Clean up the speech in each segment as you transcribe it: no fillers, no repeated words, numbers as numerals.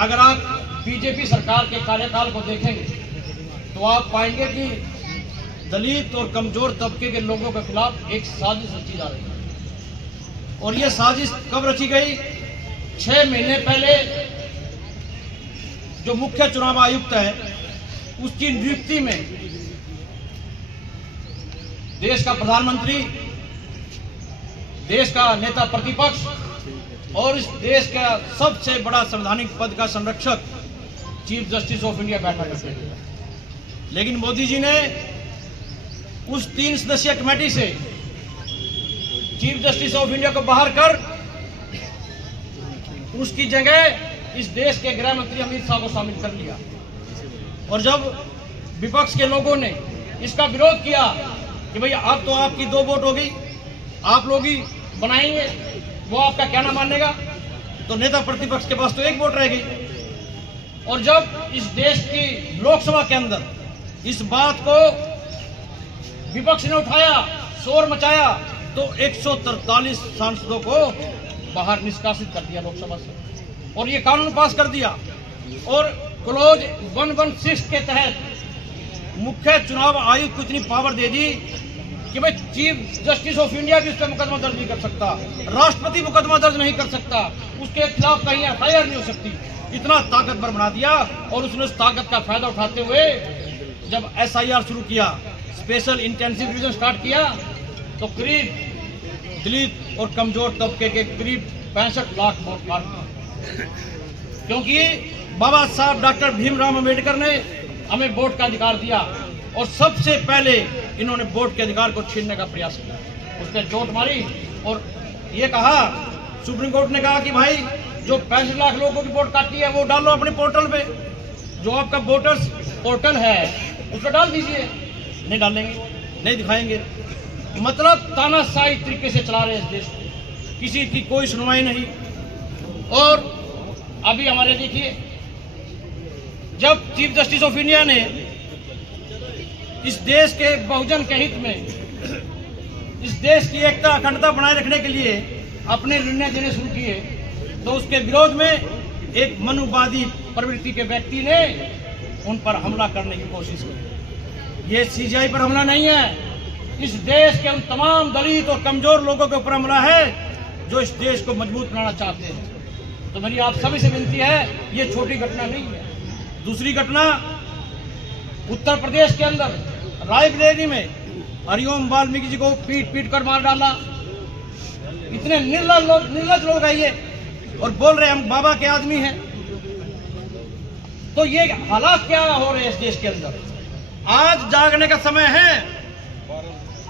अगर आप बीजेपी सरकार के कार्यकाल को देखेंगे तो आप पाएंगे कि दलित और कमजोर तबके के लोगों के खिलाफ एक साजिश रची जा रही है। और ये साजिश कब रची गई? 6 महीने पहले जो मुख्य चुनाव आयुक्त है उसकी नियुक्ति में देश का प्रधानमंत्री, देश का नेता प्रतिपक्ष और इस देश का सबसे बड़ा संवैधानिक पद का संरक्षक चीफ जस्टिस ऑफ इंडिया बैठा करते थे। लेकिन मोदी जी ने उस 3 सदस्यीय कमेटी से चीफ जस्टिस ऑफ इंडिया को बाहर कर उसकी जगह इस देश के गृह मंत्री अमित शाह को शामिल कर लिया। और जब विपक्ष के लोगों ने इसका विरोध किया कि भाई अब तो आपकी 2 वोट हो गई, आप लोग ही बनाएंगे, वो आपका कहना मानेगा, तो नेता प्रतिपक्ष के पास तो 1 वोट रह गई। और जब इस देश की लोकसभा के अंदर इस बात को विपक्ष ने उठाया, शोर मचाया, तो 143 सांसदों को बाहर निष्कासित कर दिया लोकसभा से और ये कानून पास कर दिया। और क्लॉज 116 के तहत मुख्य चुनाव आयुक्त को इतनी पावर दे दी कि भाई चीफ जस्टिस ऑफ इंडिया भी उस पर मुकदमा दर्ज नहीं कर सकता, राष्ट्रपति मुकदमा दर्ज नहीं कर सकता, उसके खिलाफ कहीं एफआईआर नहीं हो सकती। इतना ताकतवर बना दिया। और उसने उस ताकत का फायदा उठाते हुए जब एसआईआर शुरू किया, स्पेशल इंटेंसिव रिवीजन स्टार्ट किया, तो करीब दलित और कमजोर तबके के करीब 65 लाख वोट पार किए। क्योंकि बाबा साहब डॉक्टर भीमराव अम्बेडकर ने हमें वोट का अधिकार दिया और सबसे पहले इन्होंने वोट के अधिकार को छीनने का प्रयास किया, उस पर चोट मारी और ये कहा, सुप्रीम कोर्ट ने कहा कि भाई जो 65 लाख लोगों की वोट काटी है वो डालो अपने पोर्टल पे, जो आपका वोटर्स पोर्टल है उस पर डाल दीजिए। नहीं डालेंगे, नहीं दिखाएंगे। मतलब तानाशाही तरीके से चला रहे इस देश को, किसी की कोई सुनवाई नहीं। और अभी हमारे देखिए, जब चीफ जस्टिस ऑफ इंडिया ने इस देश के बहुजन के हित में, इस देश की एकता अखंडता बनाए रखने के लिए अपने निर्णय देने शुरू किए, तो उसके विरोध में एक मनुवादी प्रवृत्ति के व्यक्ति ने उन पर हमला करने की कोशिश की। ये सीजीआई पर हमला नहीं है, इस देश के उन तमाम दलित और कमजोर लोगों के ऊपर हमला है जो इस देश को मजबूत बनाना चाहते हैं। तो मेरी आप सभी से विनती है, ये छोटी घटना नहीं है। दूसरी घटना, उत्तर प्रदेश के अंदर रायबरेली में हरिओम वाल्मीकि जी को पीट कर मार डाला। इतने निर्लज लोग हैं ये, और बोल रहे हम बाबा के आदमी हैं। तो ये हालात क्या हो रहे हैं इस देश के अंदर? आज जागने का समय है,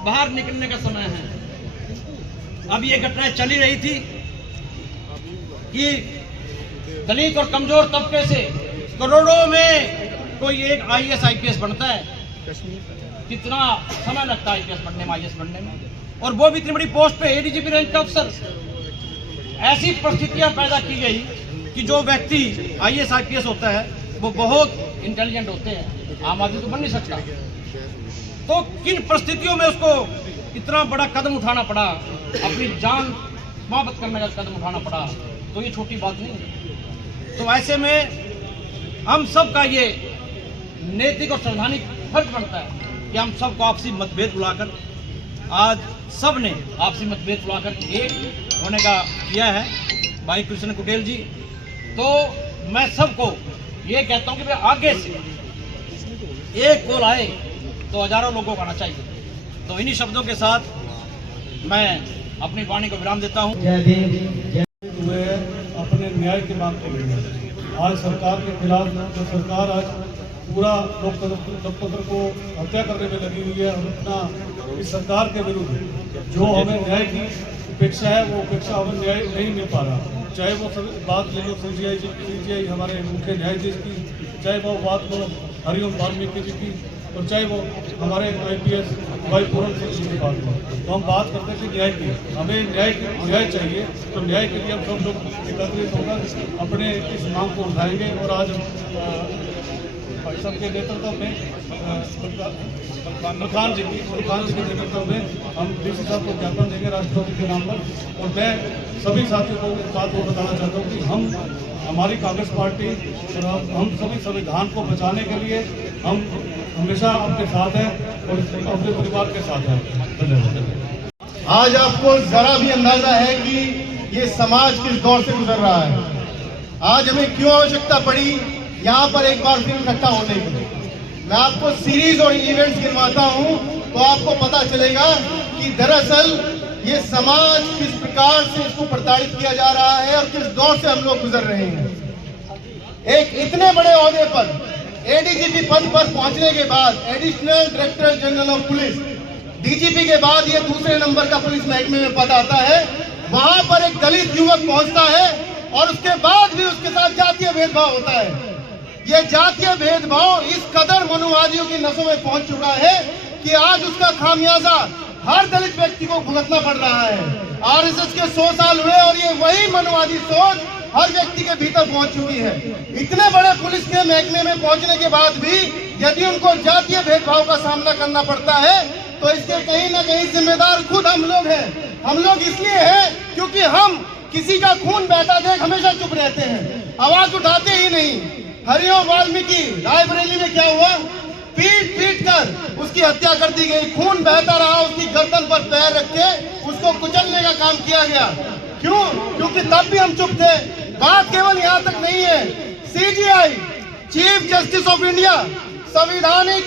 बाहर निकलने का समय है। अब ये घटनाएं चली रही थी कि दलित और कमजोर तबके से करोड़ों में कोई एक आईएएस आईपीएस बनता है। कितना समय लगता है आईपीएस बनने में, आईएएस बनने में, और वो भी इतनी बड़ी पोस्ट पे, एडीजीपी रैंक का अफसर। ऐसी परिस्थितियां पैदा की गई कि जो व्यक्ति आईएएस आईपीएस होता है वो बहुत इंटेलिजेंट होते हैं, आम आदमी तो बन नहीं सकता। तो किन परिस्थितियों में उसको इतना बड़ा कदम उठाना पड़ा, अपनी जान समाप्त करने का कदम उठाना पड़ा, तो ये छोटी बात नहीं है। तो ऐसे में हम सब का ये नैतिक और संवैधानिक फर्ज बनता है कि हम सबको आपसी मतभेद बुलाकर, आज सब ने आपसी मतभेद बुलाकर एक होने का किया है, भाई कृष्ण कुटेल जी। तो मैं सबको ये कहता हूँ कि भाई आगे से एक कॉल आए तो हजारों लोगों को आना चाहिए। तो इन्हीं शब्दों के साथ मैं अपनी वाणी को विराम देता हूँ। अपने न्याय की मांग करेंगे। आज सरकार के खिलाफ जो सरकार आज पूरा लोकतंत्र को हत्या करने में लगी हुई है, और अपना इस सरकार के विरुद्ध जो हमें न्याय की अपेक्षा है वो अपेक्षा हमें न्याय नहीं मिल पा रहा। चाहे वो बात ले लो सीजीआई हमारे मुख्य न्यायाधीश की, चाहे वो बात लो हरिओम वाल्मीकि जी की, और चाहे वो हमारे आईपीएस वाई पूरन सिंह जी की बात हो। तो हम बात करते थे न्याय की, हमें न्याय चाहिए। तो न्याय के लिए हम सब लोग एकत्रित होकर अपने इस मांग को उठाएंगे। और आज भाई साहब के नेतृत्व में, खान जी के नेतृत्व में हम डीसी साहब को ज्ञापन देंगे राष्ट्रपति के नाम पर। और मैं सभी साथियों को बात को बताना चाहता हूँ कि हम हमारी कांग्रेस पार्टी और हम सभी संविधान को बचाने के लिए हम हमेशा आपके साथ हैं और अपने परिवार के साथ हैं। धन्यवाद। आज आपको जरा भी अंदाजा है कि ये समाज किस दौर से गुजर रहा है। आज हमें क्यों आवश्यकता पड़ी यहाँ पर एक बार फिर इकट्ठा होने की। मैं आपको सीरीज और इवेंट्स गिनवाता हूँ तो आपको पता चलेगा कि दरअसल ये समाज किस प्रकार से इसको प्रताड़ित किया जा रहा है और किस दौर से हम लोग गुजर रहे हैं। एक इतने बड़े ओहदे पर एडीजीपी पद पर पहुंचने के बाद, additional director general of police, DGP के बाद ये दूसरे नंबर का पुलिस महकमे में पद आता है। वहां पर एक दलित युवक पहुंचता है और उसके बाद भी उसके साथ जातीय भेदभाव होता है। ये जातीय भेदभाव इस कदर मनुवादियों की नसों में पहुंच चुका है कि आज उसका खामियाजा हर दलित व्यक्ति को भुगतना पड़ रहा है। आरएसएस के 100 साल हुए और ये वही मनुवादी सोच हर व्यक्ति के भीतर पहुंच चुकी है। इतने बड़े पुलिस के महकमे में पहुंचने के बाद भी यदि उनको जातीय भेदभाव का सामना करना पड़ता है तो इसके कहीं ना कहीं जिम्मेदार खुद हम लोग हैं। हम लोग इसलिए हैं क्योंकि हम किसी का खून बहता देख हमेशा चुप रहते हैं, आवाज उठाते ही नहीं। हरिओम वाल्मीकि रायबरेली में क्या हुआ? पीट पीट कर उसकी हत्या कर दी गई, खून बहता रहा, उसकी गर्दन पर पैर रख के उसको कुचलने का काम किया गया। क्यों? क्योंकि तब भी हम चुप थे। बात केवल यहाँ तक नहीं है, CGI chief justice of India, संवैधानिक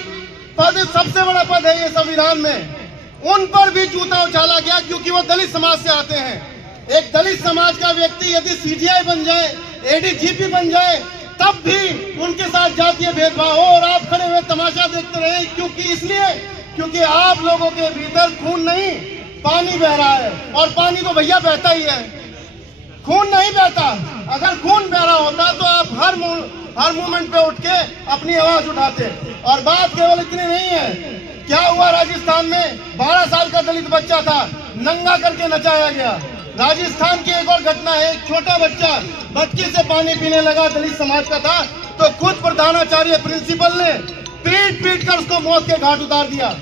पद, सबसे बड़ा पद है ये संविधान में, उन पर भी जूता उछाला गया क्योंकि वो दलित समाज से आते हैं। एक दलित समाज का व्यक्ति यदि सीजीआई बन जाए, एडीजीपी बन जाए, तब भी उनके साथ जातीय भेदभाव हो और आप खड़े हुए तमाशा देखते रहे। क्योंकि आप लोगों के भीतर खून नहीं, पानी बह रहा है और पानी तो भैया बहता ही है, खून नहीं बहता। अगर खून बह रहा होता तो आप हर मूवमेंट पे उठ के अपनी आवाज उठाते। और बात केवल इतनी नहीं है, क्या हुआ राजस्थान में? 12 साल का दलित बच्चा था, नंगा करके नचाया गया। राजस्थान की एक और घटना है, एक छोटा बच्चा बच्ची से पानी पीने लगा, दलित समाज का था, तो खुद प्रधानाचार्य प्रिंसिपल ने पीट पीट कर उसको मौत के घाट उतार दिया।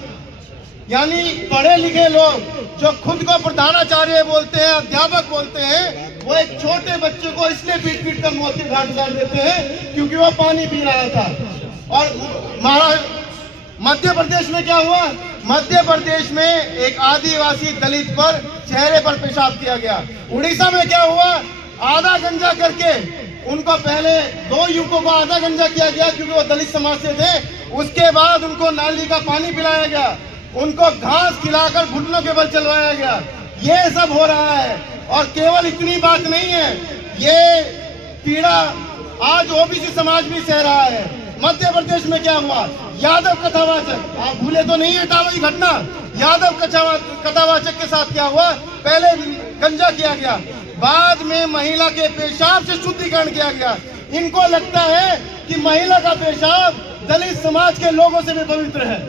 यानी पढ़े लिखे लोग जो खुद को प्रधानाचार्य बोलते हैं, अध्यापक बोलते हैं, वो एक छोटे बच्चे को इसलिए पीट पीट कर मौत के घाट उतार देते हैं क्योंकि वो पानी पी रहा था। और मध्य प्रदेश में क्या हुआ? मध्य प्रदेश में एक आदिवासी दलित पर चेहरे पर पेशाब किया गया। उड़ीसा में क्या हुआ? आधा गंजा करके उनको पहले 2 युवकों को आधा गंजा किया गया क्योंकि वो दलित समाज से थे। उसके बाद उनको नाली का पानी पिलाया गया, उनको घास खिलाकर घुटनों के बल चलवाया गया। ये सब हो रहा है। और केवल इतनी बात नहीं है, ये पीड़ा आज ओबीसी समाज भी सह रहा है। मध्य प्रदेश में क्या हुआ? यादव कथावाचक, आप भूले तो नहीं है टावरी घटना? यादव कथावाचक के साथ क्या हुआ? पहले गंजा किया गया, बाद में महिला के पेशाब से शुद्धिकरण किया गया। इनको लगता है कि महिला का पेशाब दलित समाज के लोगों से भी पवित्र है।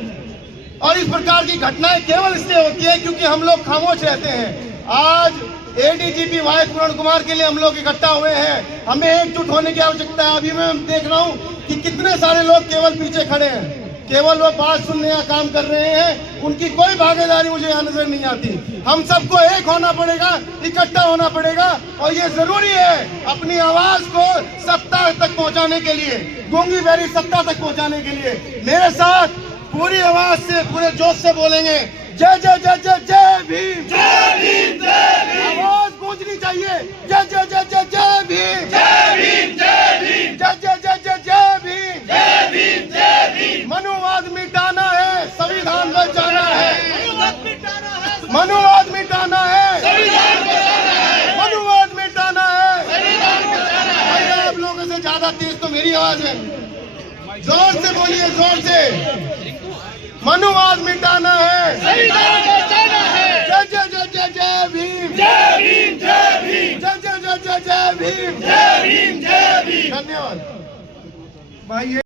और इस प्रकार की घटनाएं केवल इसलिए होती है क्योंकि हम लोग खामोश रहते हैं। आज एडीजीपी वाई पूर्ण कुमार के लिए हम लोग इकट्ठा हुए हैं, हमें एकजुट होने की आवश्यकता है। अभी मैं देख रहा हूं कि कितने सारे लोग केवल पीछे खड़े हैं, केवल वो बात सुनने का काम कर रहे हैं, उनकी कोई भागीदारी मुझे यहाँ नजर नहीं आती। हम सबको एक होना पड़ेगा, इकट्ठा होना पड़ेगा और ये जरूरी है अपनी आवाज को सत्ता तक पहुंचाने के लिए, गूंगी बहरी सत्ता तक पहुंचाने के लिए। मेरे साथ पूरी आवाज से, पूरे जोश से बोलेंगे, जय जय जय जय जय भीम, जय भीम, जय भीम। आवाज गूंजनी चाहिए, जय जय जय जय जय भीम, जय भीम, जय भीम, जय जय जय जय जय भीम, जय भीम, जय भीम। मनुवाद मिटाना है, संविधान बचाना है, मनुवाद मिटाना है, संविधान बचाना है, मनुवाद मिटाना है, संविधान बचाना है। आप लोगों से ज्यादा तेज तो मेरी आवाज है, जोर से बोलिए, जोर से। मनुवाद मिटाना है, संविधान बचाना है, जय जय जय जय जय भीम, जय भीम, जय भीम, जय जय जय जय जय भीम, जय भीम, जय भीम। धन्यवाद भाई।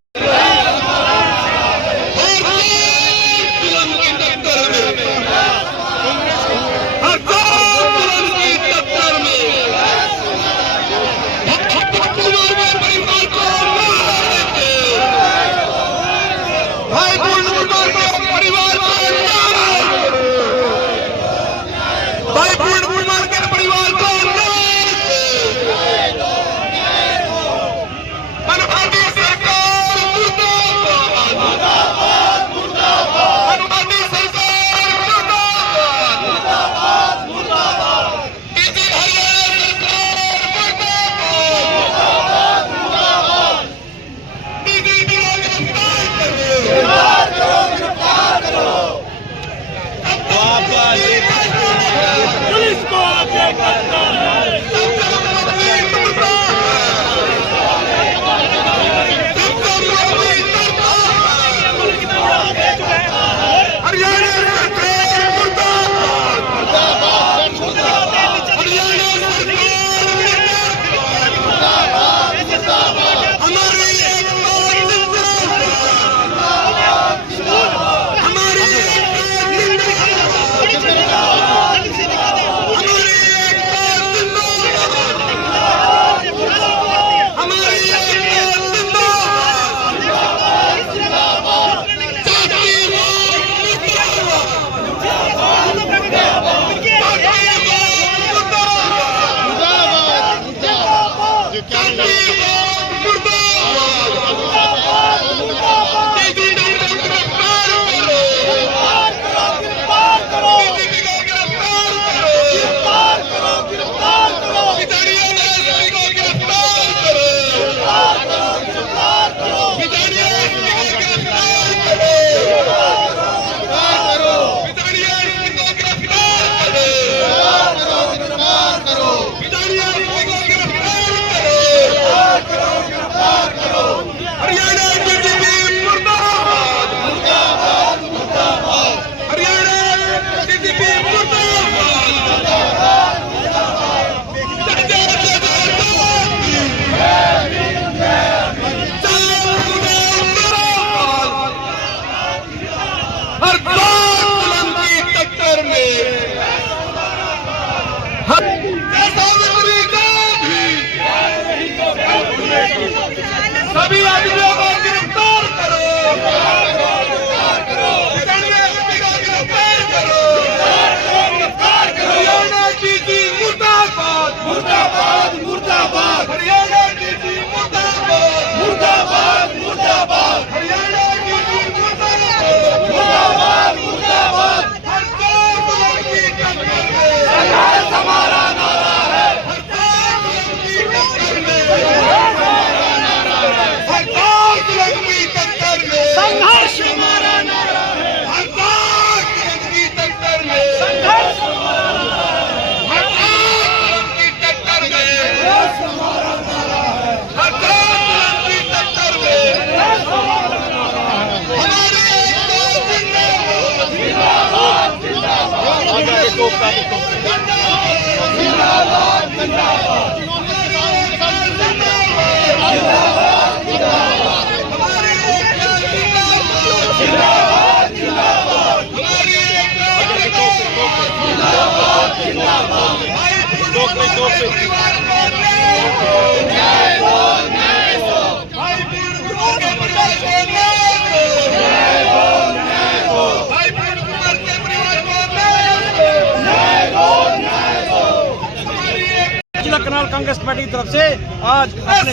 जिला कनाल कांग्रेस पार्टी की तरफ से आज अपने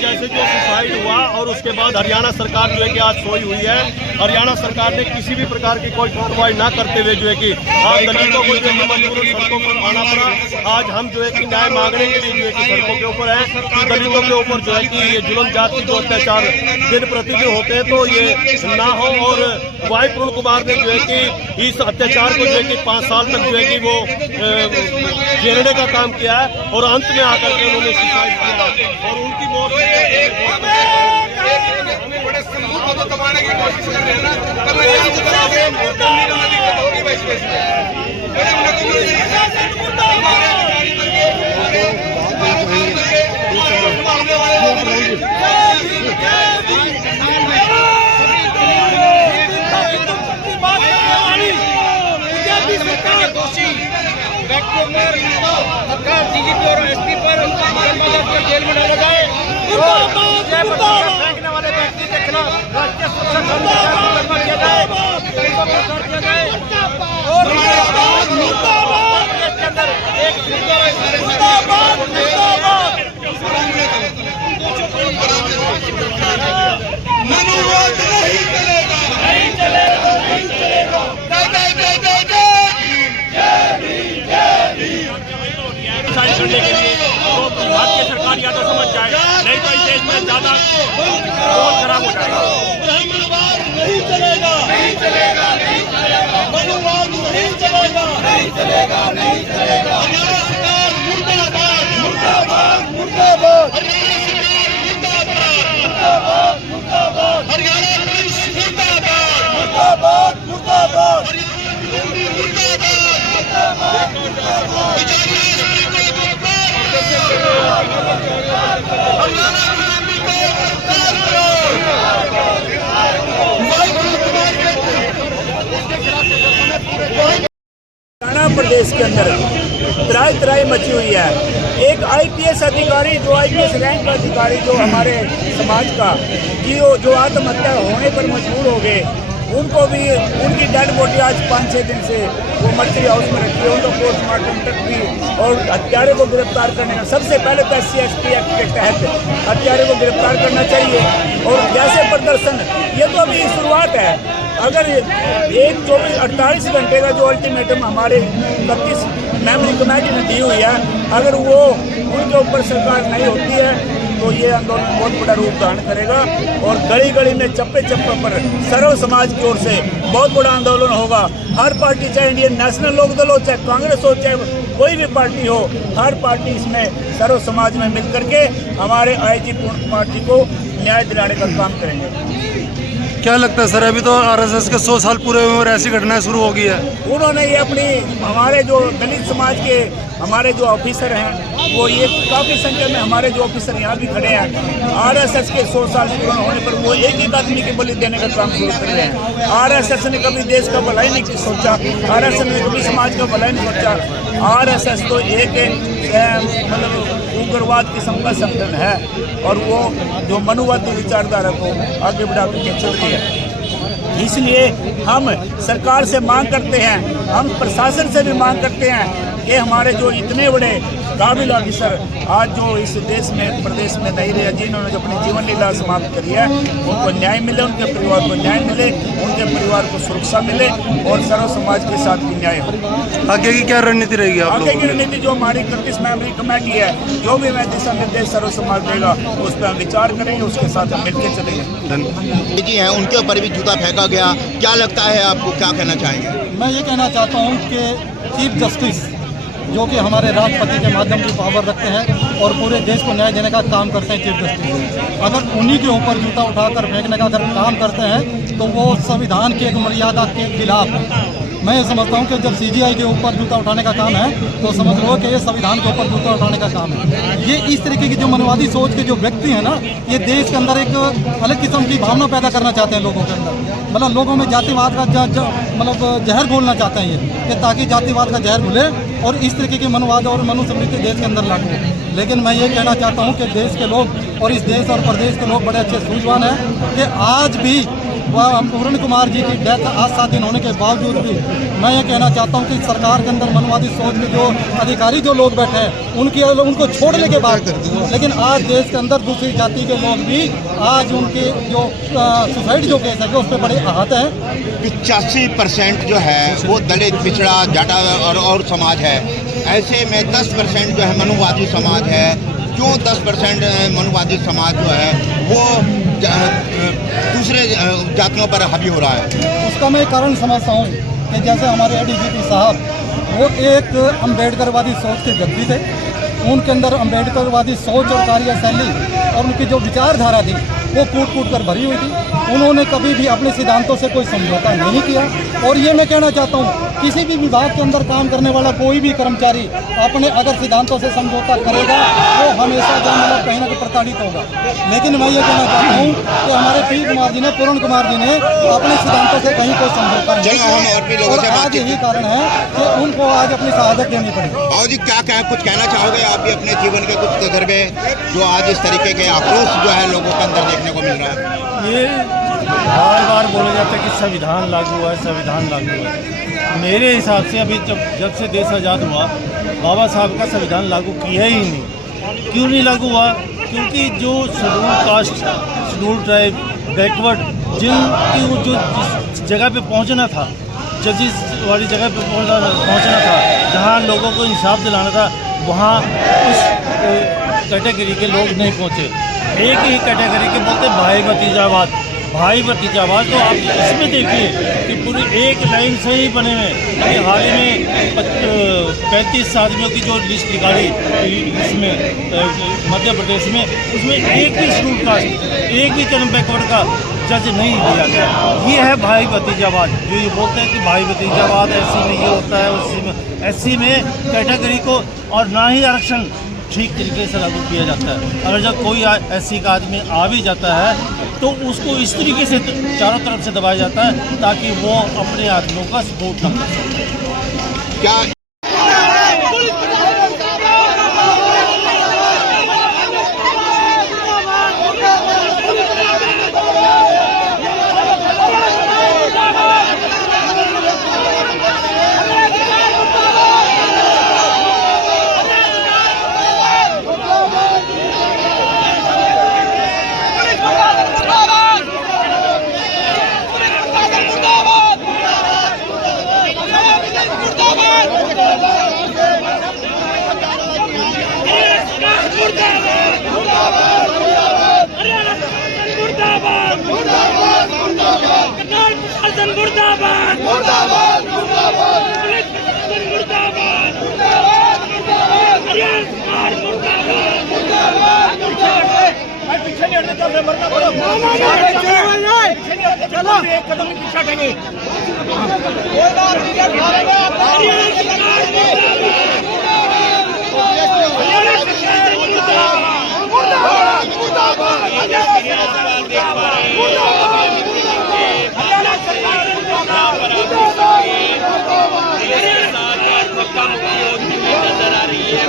जैसे जो सुसाइड हुआ और उसके बाद हरियाणा सरकार जो है कि आज सोई हुई है। हरियाणा सरकार ने किसी भी प्रकार की कोई कार्रवाई ना करते हुए जो है कि आज दलितों को जो मजबूरन सड़कों पर आना पड़ा। आज हम जो है कि न्याय मांगने के लिए जो है कि सड़कों के ऊपर है कि दलितों के ऊपर जो है कि ये जुल्म जाति जो अत्याचार दिन प्रतिदिन होते हैं तो ये ना हो। और वाई पूर्ण कुमार ने जो है कि इस अत्याचार को जो है कि 5 साल तक जो है कि वो घेरने का काम किया है और अंत में आकर के उन्होंने सुसाइड किया और उनकी मौत बड़े समूह को दबाने की कोशिश कर रहे हैं सरकार डीजीपी और एसपी पर जेल में डाला जाए। फेंकने वाले व्यक्ति के खिलाफ राष्ट्रीय सुरक्षा किया जाए और इसके अंदर एक करने के लिए तो भारतीय सरकार या तो समझ जाए, नहीं तो इस देश में ज्यादा माहौल खराब हो जाएगा। नहीं चलेगा, नहीं चलेगा, नहीं चलेगा, मनुवाद नहीं चलेगा, नहीं चलेगा, नहीं चलेगा। हरियाणा सरकार मुर्दाबाद, मुर्दाबाद, मुर्दाबाद, मुर्दाबाद, मुर्दाबाद, हरियाणा पुलिस मुर्दाबाद, मुर्दाबाद, मुर्दाबाद, हरियाणा प्रदेश के अंदर त्राही मची हुई है। एक आईपीएस अधिकारी जो आईपीएस रैंक का अधिकारी जो हमारे समाज का कि जो आत्महत्या होने पर मजबूर हो गए, उनको भी उनकी डेड बॉडी आज 5-6 दिन से वो मर्चरी हाउस में रखी है। उनको पोस्टमार्टम तक भी और हत्यारे को गिरफ्तार करने का सबसे पहले तो SC/ST एक्ट के तहत हत्यारे को गिरफ्तार करना चाहिए। और जैसे प्रदर्शन ये तो अभी शुरुआत है। अगर 48 घंटे का जो अल्टीमेटम हमारे 31 मेमोरी कमेटी ने दी हुई है, अगर वो उनके ऊपर सरकार नहीं होती है तो ये आंदोलन बहुत बड़ा रूप धारण करेगा और गली गली में चप्पे चप्पे पर सर्व समाज की ओर से बहुत बड़ा आंदोलन होगा। हर पार्टी, चाहे इंडियन नेशनल लोकदल हो, चाहे कांग्रेस हो, चाहे कोई भी पार्टी हो, हर पार्टी इसमें सर्व समाज में मिल करके हमारे IG पूर्ण कुमार जी को न्याय दिलाने का काम करेंगे। क्या लगता है सर, अभी तो आरएसएस के 100 साल पूरे हुए और ऐसी घटनाएं शुरू हो गई है? उन्होंने ये अपनी हमारे जो दलित समाज के हमारे जो ऑफिसर हैं वो ये काफ़ी संख्या में हमारे जो ऑफिसर यहाँ भी खड़े हैं, आरएसएस के 100 साल पूरा होने पर वो एक आदमी की बलि देने का काम शुरू कर रहे हैं। आरएसएस ने कभी देश का भलाई नहीं सोचा, आरएसएस ने कभी समाज का भलाई नहीं सोचा। आरएसएस तो एक मतलब उग्रवाद किस्म का संगठन है और वो जो मनुवादी विचारधारा को आगे बढ़ा के चल रही है। इसलिए हम सरकार से मांग करते हैं, हम प्रशासन से भी मांग करते हैं कि हमारे जो इतने बड़े काबिल ऑफिसर आज जो इस देश में प्रदेश में नहीं रहे, जिन्होंने जो अपनी जीवन लीला समाप्त करी है, उनको न्याय मिले, उनके परिवार को न्याय मिले, उनके परिवार को सुरक्षा मिले और सर्व समाज के साथ भी न्याय हो। आगे की क्या रणनीति रहेगी आप आगे की रणनीति जो हमारी 31 मेंबरी कमेटी है, जो भी मैं दिशा निर्देश सर्व समाज देगा उस पर हम विचार करेंगे, उसके साथ हम मिलकर चलेंगे। जी हैं, उनके ऊपर भी जूता फेंका गया, क्या लगता है आपको, क्या कहना चाहेंगे? मैं ये कहना चाहता हूँ कि चीफ जस्टिस जो कि हमारे राष्ट्रपति के माध्यम की पावर रखते हैं और पूरे देश को न्याय देने का काम करते हैं चीफ जस्टिस, अगर उन्हीं के ऊपर जूता उठाकर फेंकने का अगर काम करते हैं तो वो संविधान की एक मर्यादा के खिलाफ है। मैं ये समझता हूँ कि जब सीजीआई के ऊपर जूता उठाने का काम है तो समझ लो कि ये संविधान के ऊपर जूता उठाने का काम है। ये इस तरीके की जो मनवादी सोच के जो व्यक्ति हैं ना, ये देश के अंदर एक अलग किस्म की भावना पैदा करना चाहते हैं लोगों के अंदर, मतलब लोगों में जातिवाद का मतलब जहर घोलना चाहते हैं ये, कि ताकि जातिवाद का जहर घुले और इस तरीके के मनवाद और मनुस्मृति देश के अंदर लागू हो। लेकिन मैं ये कहना चाहता हूँ कि देश के लोग और इस देश और प्रदेश के लोग बड़े अच्छे सूझवान हैं कि आज भी पूर्ण कुमार जी की डेथ आज 7 दिन होने के बावजूद भी मैं ये कहना चाहता हूँ कि सरकार के अंदर मनवादी सोच के जो अधिकारी जो लोग बैठे हैं उनको छोड़ने के बाद, लेकिन आज देश के अंदर दूसरी जाति के लोग भी आज उनके जो सुसाइड जो केस है उस पर बड़े आहत हैं। 85% जो है वो दलित, पिछड़ा, जाटा और समाज है, ऐसे में 10% जो है मनुवादी समाज है। क्यों 10% मनुवादी समाज जो है वो दूसरे जातियों पर हावी हो रहा है? उसका मैं कारण समझता हूँ कि जैसे हमारे एडीजीपी साहब वो एक अम्बेडकरवादी सोच के व्यक्ति थे, उनके अंदर अम्बेडकरवादी सोच और कार्यशैली और उनकी जो विचारधारा थी वो कूट कूट कर भरी हुई थी। उन्होंने कभी भी अपने सिद्धांतों से कोई समझौता नहीं किया। और ये मैं कहना चाहता हूँ किसी भी विभाग के अंदर काम करने वाला कोई भी कर्मचारी अपने अगर सिद्धांतों से समझौता करेगा वो हमेशा जो मतलब कहीं ना कहीं प्रताड़ित होगा। लेकिन मैं ये कहना चाहता हूँ कि हमारे पी कुमार जी ने, पूर्ण कुमार जी ने अपने सिद्धांतों से कहीं कोई समझौता नहीं किया और आज यही कारण है कि उनको आज अपनी शहादत देनी पड़ी। और जी क्या कुछ कहना चाहोगे आप भी अपने जीवन के कुछ तजर्बे जो आज इस तरीके के आक्रोश जो है लोगों के अंदर देखने को मिल रहा है? ये बार बार बोला जाता है कि संविधान लागू हुआ है, संविधान लागू हुआ है। मेरे हिसाब से अभी जब से देश आज़ाद हुआ बाबा साहब का संविधान लागू किया ही नहीं। क्यों नहीं लागू हुआ? क्योंकि जो schedule caste, schedule tribe, backward जिनकी वो जो जिस जगह पे पहुंचना था, जजिस वाली जगह पे पहुंचना था, जहां लोगों को इंसाफ दिलाना था, वहां उस कैटेगरी के लोग नहीं पहुंचे। एक ही कैटेगरी के बोलते भाई भतीजावाद, भाई भतीजावाद। तो आप इसमें देखिए कि पूरी एक लाइन से ही बने हुए। अभी हाल ही में 35 आदमियों की जो लिस्ट निकाली इसमें मध्य प्रदेश में, उसमें एक भी शेड्यूल कास्ट, एक भी जन्म बैकवर्ड का जज नहीं दिया गया। ये है भाई भतीजावाद। जो ये बोलते हैं कि भाई भतीजावाद एससी में ये होता है, उसी में एससी में कैटेगरी को और ना ही आरक्षण ठीक तरीके से लागू किया जाता है। अगर जब कोई एससी का आदमी आ भी जाता है तो उसको इस तरीके से चारों तरफ से दबाया जाता है ताकि वो अपने आदमियों का सपोर्ट न कर सके। क्या पीछे नहीं हटने तो मरना पड़ेगा। चलो एक कदम भी पीछे हटेंगे। नजर आ रही है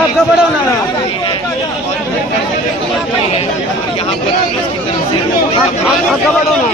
आपका बड़ा होना यहाँ पर पुलिस की तरफ से आपका बड़ा होना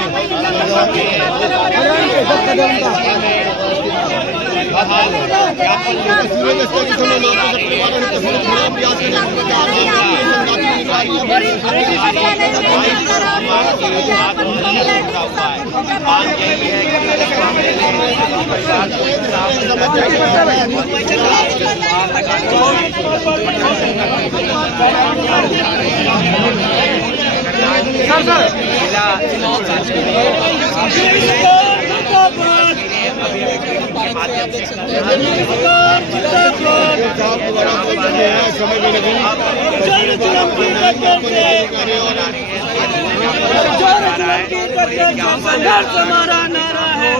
हमारा नारा है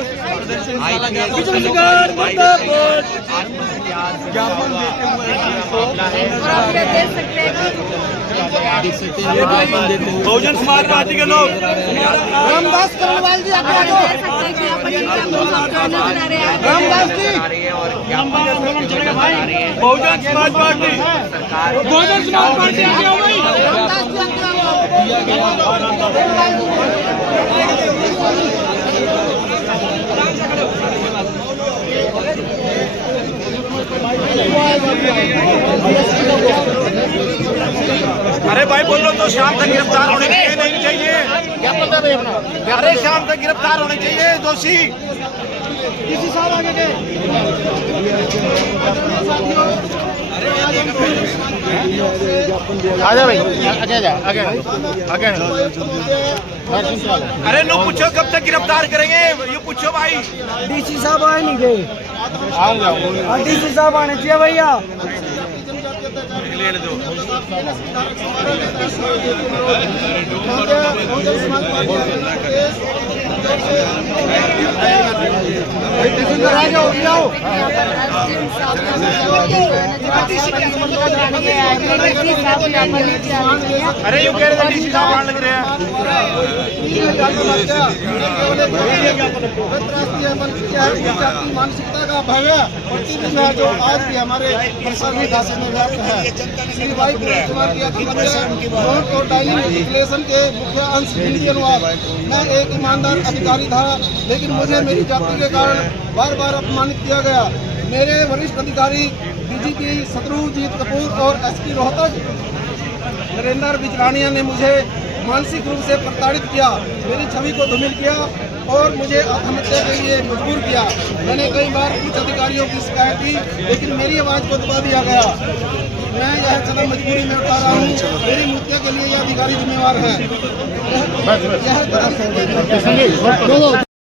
बहुजन समाज पार्टी के लोग रामदास करणवाल जी रामदास जी बहुजन समाज पार्टी आगे हो गई। अरे भाई बोलो तो शाम तक गिरफ्तार होने चाहिए, नहीं चाहिए? क्या पता है अपना? अरे शाम तक गिरफ्तार होने चाहिए दोषी। किसी साहब आगे गए आजा भाई, आगे जा, आगे आगे। अरे नो पूछो कब तक गिरफ्तार करेंगे, ये पूछो भाई। डीसी साहब आए नहीं गए, डीसी साहब आने चाहिए भैया। अरे यू कह रहे थे डीसी साहब आने लग रहे हैं। मानसिकता का भव्य प्रतिबिंब है जो आज भी हमारे में व्याप्त है। श्री भाई कुमार की नोट और डाइनिंग विश्लेषण के मुख्य अंश हिंदी अनुवाद। मैं एक ईमानदार अधिकारी था, लेकिन मुझे मेरी जाति के कारण बार बार अपमानित किया गया। मेरे वरिष्ठ अधिकारी डीजीपी शत्रुजीत कपूर और एसपी रोहतक नरेंद्र बिजरानिया ने मुझे मानसिक रूप से प्रताड़ित किया, मेरी छवि को धूमिल किया और मुझे आत्महत्या के लिए मजबूर किया। मैंने कई बार उच्च अधिकारियों की शिकायत की, लेकिन मेरी आवाज़ को दबा दिया गया। मैं यह कदम मजबूरी में उठा रहा हूँ। मेरी मृत्यु के लिए यह अधिकारी जिम्मेवार है।